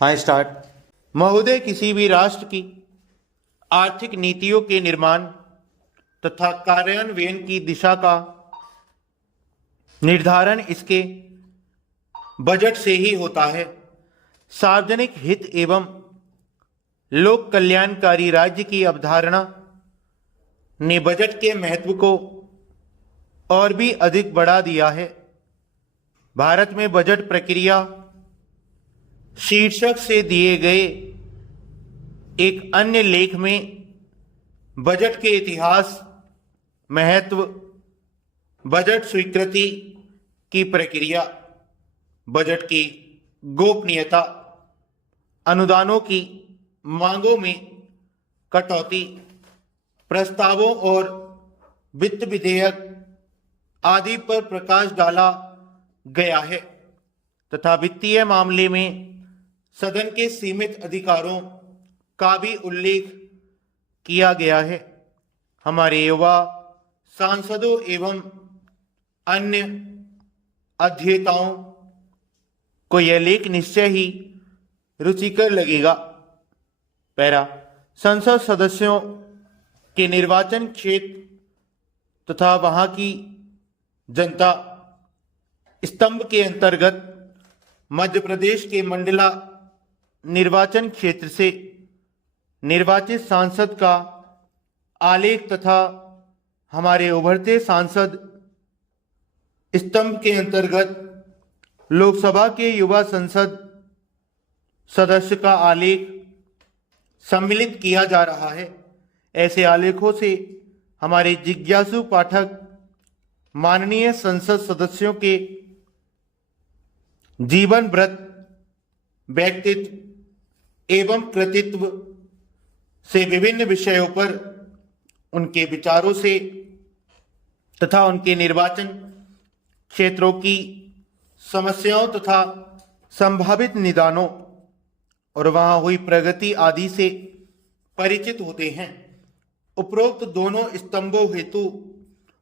हाँ स्टार्ट। महोदय, किसी भी राष्ट्र की आर्थिक नीतियों के निर्माण तथा कार्यान्वयन की दिशा का निर्धारण इसके बजट से ही होता है। सार्वजनिक हित एवं लोक कल्याणकारी राज्य की अवधारणा ने बजट के महत्व को और भी अधिक बढ़ा दिया है। भारत में बजट प्रक्रिया शीर्षक से दिए गए एक अन्य लेख में बजट के इतिहास, महत्व, बजट स्वीकृति की प्रक्रिया, बजट की गोपनीयता, अनुदानों की मांगों में कटौती, प्रस्तावों और वित्त विधेयक आदि पर प्रकाश डाला गया है तथा वित्तीय मामले में सदन के सीमित अधिकारों का भी उल्लेख किया गया है। हमारे युवा सांसदों एवं अन्य अध्येताओं को यह लेख निश्चय ही रुचिकर लगेगा। पैरा, संसद सदस्यों के निर्वाचन क्षेत्र तथा वहां की जनता स्तंभ के अंतर्गत मध्य प्रदेश के मंडला निर्वाचन क्षेत्र से निर्वाचित सांसद का आलेख तथा हमारे उभरते सांसद स्तंभ के अंतर्गत लोकसभा के युवा संसद सदस्य का आलेख सम्मिलित किया जा रहा है। ऐसे आलेखों से हमारे जिज्ञासु पाठक माननीय संसद सदस्यों के जीवन व्रत, व्यक्तित्व एवं कृतित्व से विभिन्न विषयों पर उनके विचारों से तथा उनके निर्वाचन क्षेत्रों की समस्याओं तथा संभावित निदानों और वहां हुई प्रगति आदि से परिचित होते हैं। उपरोक्त दोनों स्तंभों हेतु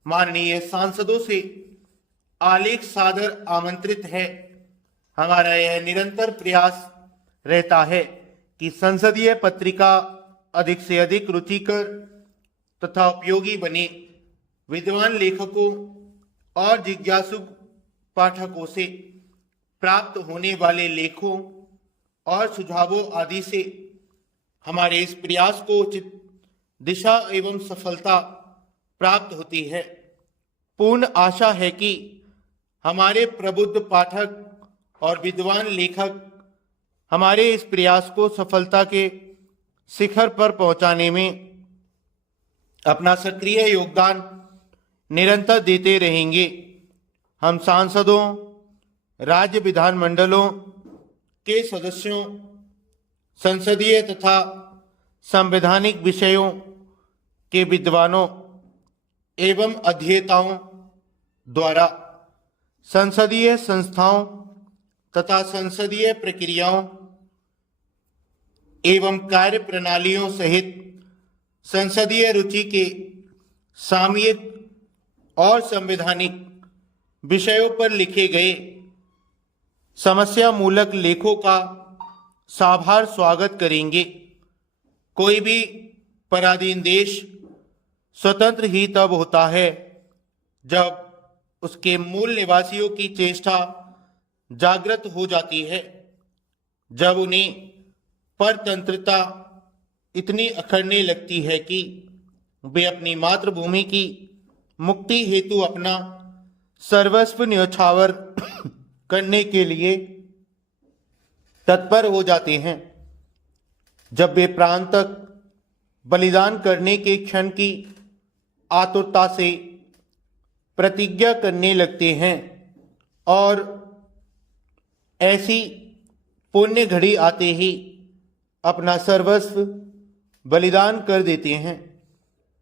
माननीय सांसदों से आलेख सादर आमंत्रित है। हमारा यह निरंतर प्रयास रहता है कि संसदीय पत्रिका अधिक से अधिक रुचिकर तथा उपयोगी बने। विद्वान लेखकों और जिज्ञासु पाठकों से प्राप्त होने वाले लेखों और सुझावों आदि से हमारे इस प्रयास को उचित दिशा एवं सफलता प्राप्त होती है। पूर्ण आशा है कि हमारे प्रबुद्ध पाठक और विद्वान लेखक हमारे इस प्रयास को सफलता के शिखर पर पहुंचाने में अपना सक्रिय योगदान निरंतर देते रहेंगे। हम सांसदों, राज्य विधानमंडलों के सदस्यों, संसदीय तथा संवैधानिक विषयों के विद्वानों एवं अध्येताओं द्वारा संसदीय संस्थाओं तथा संसदीय प्रक्रियाओं एवं कार्य प्रणालियों सहित संसदीय रुचि के सामयिक और संवैधानिक विषयों पर लिखे गए समस्या मूलक लेखों का साभार स्वागत करेंगे। कोई भी पराधीन देश स्वतंत्र ही तब होता है जब उसके मूल निवासियों की चेष्टा जागृत हो जाती है, जब उन्हें परतंत्रता इतनी अखरने लगती है कि वे अपनी मातृभूमि की मुक्ति हेतु अपना सर्वस्व न्यौछावर करने के लिए तत्पर हो जाते हैं, जब वे प्राण तक बलिदान करने के क्षण की आतुरता से प्रतिज्ञा करने लगते हैं और ऐसी पुण्य घड़ी आते ही अपना सर्वस्व बलिदान कर देते हैं,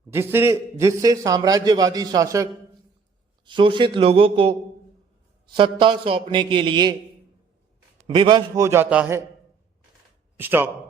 जिससे साम्राज्यवादी शासक शोषित लोगों को सत्ता सौंपने के लिए विवश हो जाता है। स्टॉप।